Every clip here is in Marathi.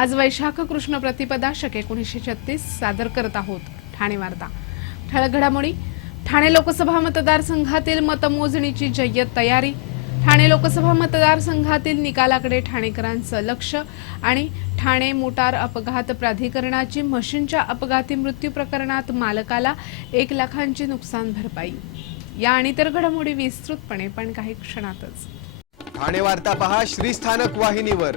आज वैशाख कृष्ण प्रतिपदा शक एकोणीसशे छत्तीस सादर करत आहोत ठाणे वार्ता. ठळक घडामोडी. ठाणे लोकसभा मतदारसंघातील मतमोजणीची जय्यत तयारी. ठाणे लोकसभा मतदारसंघातील निकालाकडे ठाणेकरांचं लक्ष आणि ठाणे मोटार अपघात प्राधिकरणाची मशीनच्या अपघाती मृत्यू प्रकरणात मालकाला एक लाखांची नुकसान भरपाई. या आणि तर घडामोडी विस्तृतपणे पण काही क्षणातच. ठाणे वार्ता पहा श्रीस्थानक वाहिनीवर.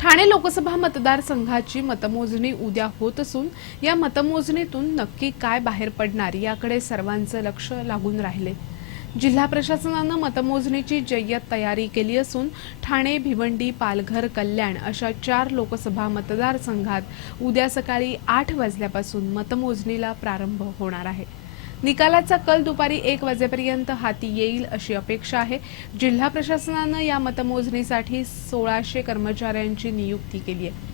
ठाणे लोकसभा मतदारसंघाची मतमोजणी उद्या होत असून या मतमोजणीतून नक्की काय बाहेर पडणार याकडे सर्वांचं लक्ष लागून राहिले. जिल्हा प्रशासनानं मतमोजणीची जय्यत तयारी केली असून ठाणे भिवंडी पालघर कल्याण अशा चार लोकसभा मतदारसंघात उद्या सकाळी आठ वाजल्यापासून मतमोजणीला प्रारंभ होणार आहे. निकालाचा कल दुपारी एक वाजेपर्यंत हाती येईल अशी अपेक्षा आहे. जिल्हा प्रशासनानं या मतमोजणीसाठी सोळाशे कर्मचाऱ्यांची नियुक्ती केली आहे.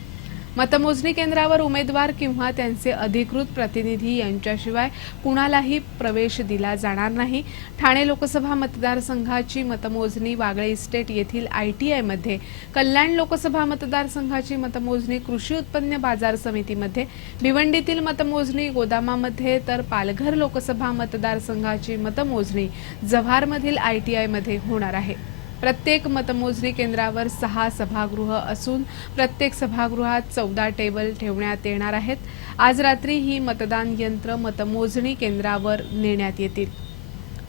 मतमोजणी केंद्रावर उमेदवार किंवा त्यांचे अधिकृत प्रतिनिधी यांच्याशिवाय कुणालाही प्रवेश दिला जाणार नाही. ठाणे लोकसभा मतदारसंघाची मतमोजणी वागळे इस्टेट येथील आय टी आयमध्ये कल्याण लोकसभा मतदारसंघाची मतमोजणी कृषी उत्पन्न बाजार समितीमध्ये. भिवंडीतील मतमोजणी गोदामामध्ये तर पालघर लोकसभा मतदारसंघाची मतमोजणी जव्हारमधील आय टी आयमध्ये होणार आहे. प्रत्येक मतमोजणी केंद्रावर सहा सभागृह असून प्रत्येक सभागृहात चौदा टेबल ठेवण्यात येणार आहेत आज रात्री ही मतदान यंत्र मतमोजणी केंद्रावर नेण्यात येतील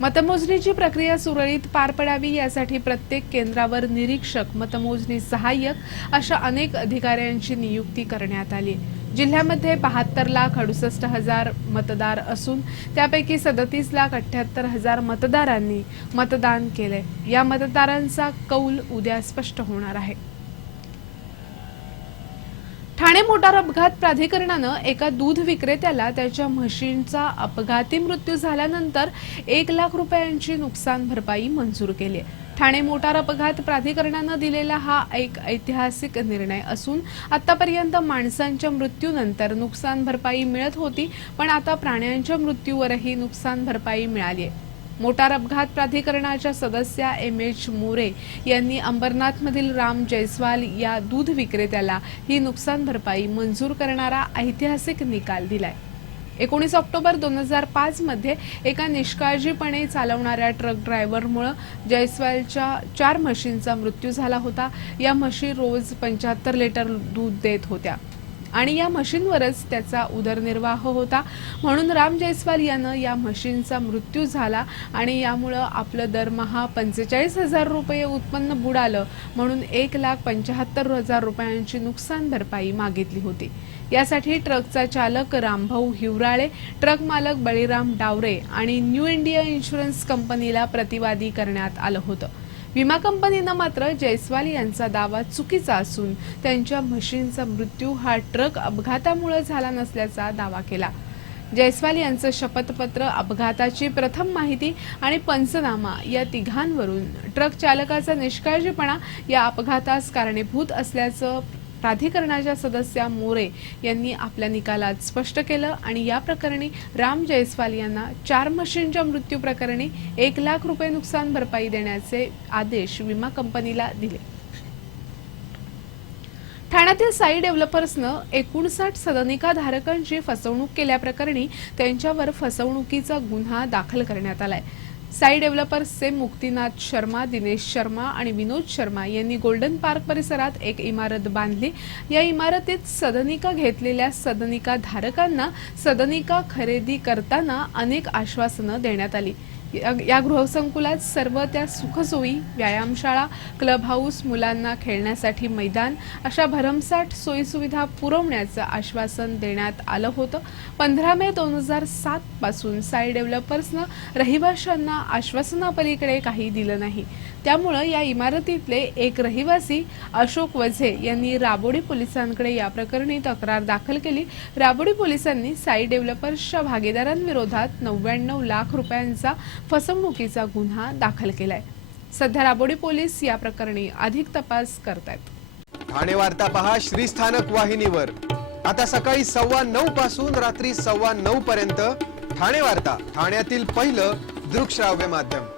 मतमोजणीची प्रक्रिया सुरळीत पार पडावी यासाठी प्रत्येक केंद्रावर निरीक्षक मतमोजणी सहाय्यक अशा अनेक अधिकाऱ्यांची नियुक्ती करण्यात आली आहे. जिल्ह्यामध्ये बहात्तर लाख अडुसष्ट हजार मतदार असून त्यापैकी सदतीस लाख अठ्ठ्याहत्तर हजार मतदारांनी मतदान केलंय. या मतदारांचा कौल उद्या स्पष्ट होणार आहे. ठाणे मोटार अपघात प्राधिकरणानं एका दूध विक्रेत्याला त्याच्या म्हशींचा अपघाती मृत्यू झाल्यानंतर एक लाख रुपयांची नुकसान भरपाई मंजूर केली आहे. ठाणे मोटार अपघात प्राधिकरणानं दिलेला हा एक ऐतिहासिक निर्णय असून आतापर्यंत माणसांच्या मृत्यूनंतर नुकसान भरपाई मिळत होती पण आता प्राण्यांच्या मृत्यूवरही नुकसान भरपाई मिळाली आहे. मोटार अपघात प्राधिकरणाच्या सदस्या एम एच मोरे यांनी अंबरनाथमधील राम जयस्वाल या दूध विक्रेत्याला ही नुकसान भरपाई मंजूर करणारा ऐतिहासिक निकाल दिलाय. एकोणीस ऑक्टोबर दोन हजार पाचमध्ये एका निष्काळजीपणे चालवणाऱ्या ट्रक ड्रायव्हरमुळं जयस्वालच्या चार म्हशींचा मृत्यू झाला होता. या म्हशी रोज पंच्याहत्तर लिटर दूध देत होत्या. आणि या मशीनवरच त्याचा उदरनिर्वाह होता. म्हणून राम जयस्वाल यानं या मशीनचा मृत्यू झाला आणि यामुळं आपलं दरमहा पंचेचाळीस हजार रुपये उत्पन्न बुडालं. म्हणून एक लाख पंच्याहत्तर हजार रुपयांची नुकसान भरपाई मागितली होती. यासाठी ट्रकचा चालक रामभाऊ हिवराळे ट्रक मालक बळीराम डावरे आणि न्यू इंडिया इन्शुरन्स कंपनीला प्रतिवादी करण्यात आलं होतं. विमा कंपनीनं मात्र जयस्वाल यांचा दावा चुकीचा असून त्यांच्या म्हशींचा मृत्यू हा ट्रक अपघातामुळे झाला नसल्याचा दावा केला. जयस्वाल यांचं शपथपत्र अपघाताची प्रथम माहिती आणि पंचनामा या तिघांवरून ट्रक चालकाचा निष्काळजीपणा या अपघातास कारणीभूत असल्याचं प्राधिकरणाच्या सदस्या मोरे यांनी आपल्या निकालात स्पष्ट केलं आणि या प्रकरणी राम जयस्वाल यांना चार मशीनच्या मृत्यू प्रकरणी एक लाख रुपये नुकसान भरपाई देण्याचे आदेश विमा कंपनीला दिले. ठाण्यातील साई डेव्हलपर्सनं एकोणसाठ सदनिका धारकांची फसवणूक केल्याप्रकरणी त्यांच्यावर फसवणुकीचा गुन्हा दाखल करण्यात आलाय. साई डेव्हलपर्सचे मुक्तीनाथ शर्मा दिनेश शर्मा आणि विनोद शर्मा यांनी गोल्डन पार्क परिसरात एक इमारत बांधली. या इमारतीत सदनिका घेतलेल्या सदनिका धारकांना सदनिका खरेदी करताना अनेक आश्वासनं देण्यात आली. या गृहसंकुलात सर्व त्या सुखसोयी व्यायामशाळा क्लब हाऊस मुलांना खेळण्यासाठी मैदान अशा भरमसाठ सोयीसुविधा पुरवण्याचं आश्वासन देण्यात आलं होतं. पंधरा मे दोन हजार सात पासून साई डेव्हलपर्सनं रहिवाशांना आश्वासनापलीकडे काही दिलं नाही. त्यामुळं या इमारतीतले एक रहिवासी अशोक वझे यांनी राबोडी पोलिसांकडे या प्रकरणी तक्रार दाखल केली. राबोडी पोलिसांनी साई डेव्हलपर्सच्या भागीदारांविरोधात नव्याण्णव लाख रुपयांचा फसवणुकीचा गुन्हा दाखल केलाय. सध्या राबोडी पोलीस या प्रकरणी अधिक तपास करतायत. ठाणे वार्ता पहा श्रीस्थानक वाहिनीवर. आता सकाळी सव्वा नऊ पासून रात्री सव्वा नऊ पर्यंत ठाणे वार्ता ठाण्यातील पहिलं दृकश्राव्य माध्यम.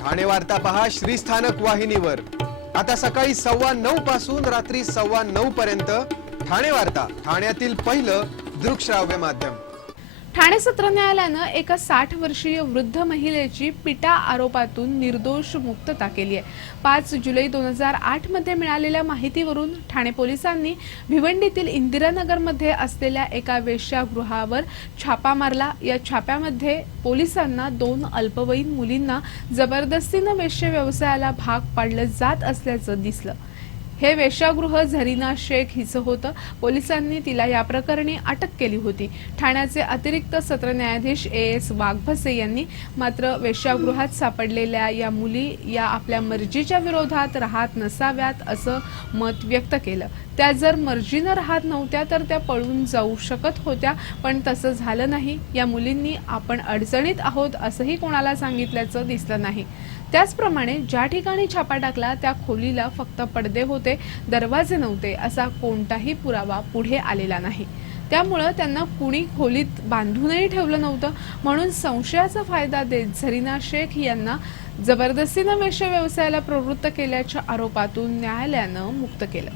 ठाणे वार्ता पहा श्रीस्थानक वाहिनीवर. आता सकाळी सव्वा नऊ पासून रात्री सव्वा नऊ पर्यंत ठाणे वार्ता ठाण्यातील पहिलं दृकश्राव्य माध्यम. ठाणे सत्र न्यायालयानं एका साठ वर्षीय वृद्ध महिलेची पिटा आरोपातून निर्दोष मुक्तता केली आहे. पाच जुलै दोन हजार आठमध्ये मिळालेल्या माहितीवरून ठाणे पोलिसांनी भिवंडीतील इंदिरानगरमध्ये असलेल्या एका वेश्यागृहावर छापा मारला. या छाप्यामध्ये पोलिसांना दोन अल्पवयीन मुलींना जबरदस्तीनं वेश्य व्यवसायाला भाग पाडलं जात असल्याचं दिसलं. हे वेश्यागृह झरीना शेख हिचं होतं. पोलिसांनी तिला या प्रकरणी अटक केली होती. ठाण्याचे अतिरिक्त सत्र न्यायाधीश ए एस वाघभसे यांनी मात्र वेश्यागृहात सापडलेल्या या मुली या आपल्या मर्जीच्या विरोधात राहत नसाव्यात असं मत व्यक्त केलं. त्या जर मर्जीनं राहत नव्हत्या तर त्या पळून जाऊ शकत होत्या पण तसं झालं नाही. या मुलींनी आपण अडचणीत आहोत असंही कोणाला सांगितल्याचं दिसलं नाही. त्याचप्रमाणे ज्या ठिकाणी छापा टाकला त्या खोलीला फक्त पडदे होते दरवाजे नव्हते असा कोणताही पुरावा पुढे आलेला नाही. त्यामुळं त्यांना कुणी खोलीत बांधूनही ठेवलं नव्हतं. म्हणून संशयाचा फायदा देत झरीना शेख यांना जबरदस्तीनं वेश्य व्यवसायाला प्रवृत्त केल्याच्या आरोपातून न्यायालयानं मुक्त केलं.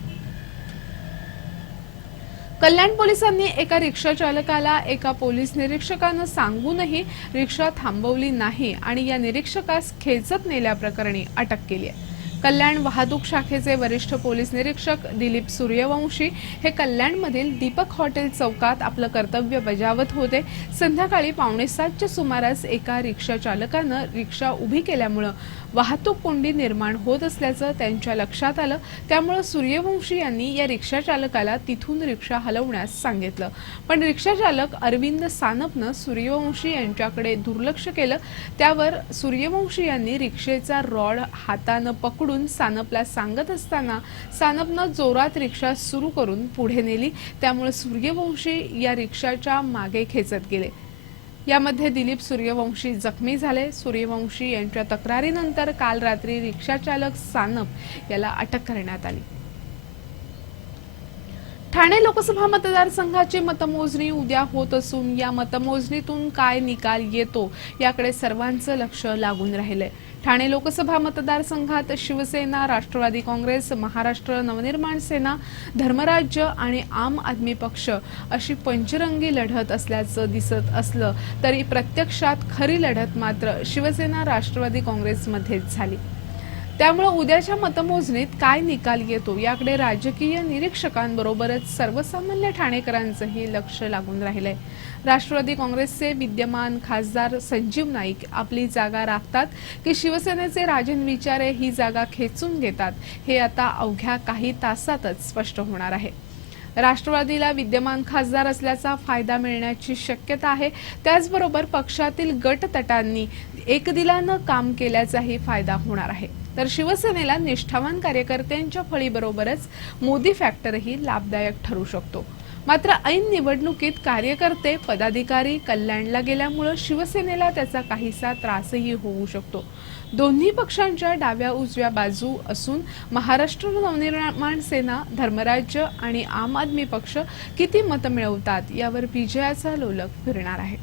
कल्याण पोलिसांनी एका रिक्षा चालकाला एका पोलीस निरीक्षकानं सांगूनही रिक्षा थांबवली नाही आणि या निरीक्षकास खेचत नेल्याप्रकरणी अटक केली आहे. कल्याण वाहतूक शाखेचे वरिष्ठ पोलीस निरीक्षक दिलीप सूर्यवंशी हे कल्याणमधील दीपक हॉटेल चौकात आपलं कर्तव्य बजावत होते. संध्याकाळी पावणेसातच्या सुमारास एका रिक्षा चालकानं रिक्षा उभी केल्यामुळं वाहतूक कोंडी निर्माण होत असल्याचं त्यांच्या लक्षात आलं. त्यामुळं सूर्यवंशी यांनी या रिक्षा चालकाला तिथून रिक्षा हलवण्यास सांगितलं. पण रिक्षा चालक अरविंद सानपनं सूर्यवंशी यांच्याकडे दुर्लक्ष केलं. त्यावर सूर्यवंशी यांनी रिक्षेचा रॉड हातानं पकडून सानपला सांगत असताना सानपनं जोरात रिक्षा सुरू करून पुढे नेली. त्यामुळे सूर्यवंशी या रिक्षाच्या मागे खेचत गेले. यामध्ये दिलीप सूर्यवंशी जखमी झाले. सूर्यवंशी यांच्या तक्रारीनंतर काल रात्री रिक्षाचालक सानप याला अटक करण्यात आली. ठाणे लोकसभा मतदारसंघाची मतमोजणी उद्या होत असून या मतमोजणीतून काय निकाल येतो याकडे सर्वांचं लक्ष लागून राहिलंय. ठाणे लोकसभा मतदारसंघात शिवसेना राष्ट्रवादी काँग्रेस महाराष्ट्र नवनिर्माण सेना धर्मराज्य आणि आम आदमी पक्ष अशी पंचरंगी लढत असल्याचं दिसत असलं तरी प्रत्यक्षात खरी लढत मात्र शिवसेना राष्ट्रवादी काँग्रेसमध्येच झाली. त्यामुळे उद्याच्या मतमोजणीत काय निकाल येतो याकडे राजकीय निरीक्षकांबरोबरच सर्वसामान्य ठाणेकरांचंही लक्ष लागून राहिलंय. राष्ट्रवादी काँग्रेसचे विद्यमान खासदार संजीव नाईक आपली जागा राखतात की शिवसेनेचे राजन विचारे ही जागा खेचून घेतात हे आता अवघ्या काही तासातच स्पष्ट होणार आहे. राष्ट्रवादीला विद्यमान खासदार असल्याचा फायदा मिळण्याची शक्यता आहे. त्याचबरोबर पक्षातील गटतटांनी एकदिलानं काम केल्याचाही फायदा होणार आहे. तर शिवसेनेला निष्ठावान कार्यकर्त्यांच्या फळीबरोबरच मोदी फॅक्टरही लाभदायक ठरू शकतो. मात्र ऐन निवडणुकीत कार्यकर्ते पदाधिकारी कल्याणला गेल्यामुळं शिवसेनेला त्याचा काहीसा त्रासही होऊ शकतो. दोन्ही पक्षांच्या डाव्या उजव्या बाजू असून महाराष्ट्र नवनिर्माण सेना धर्मराज्य आणि आम आदमी पक्ष किती मतं मिळवतात यावर विजयाचा लोलक फिरणार आहे.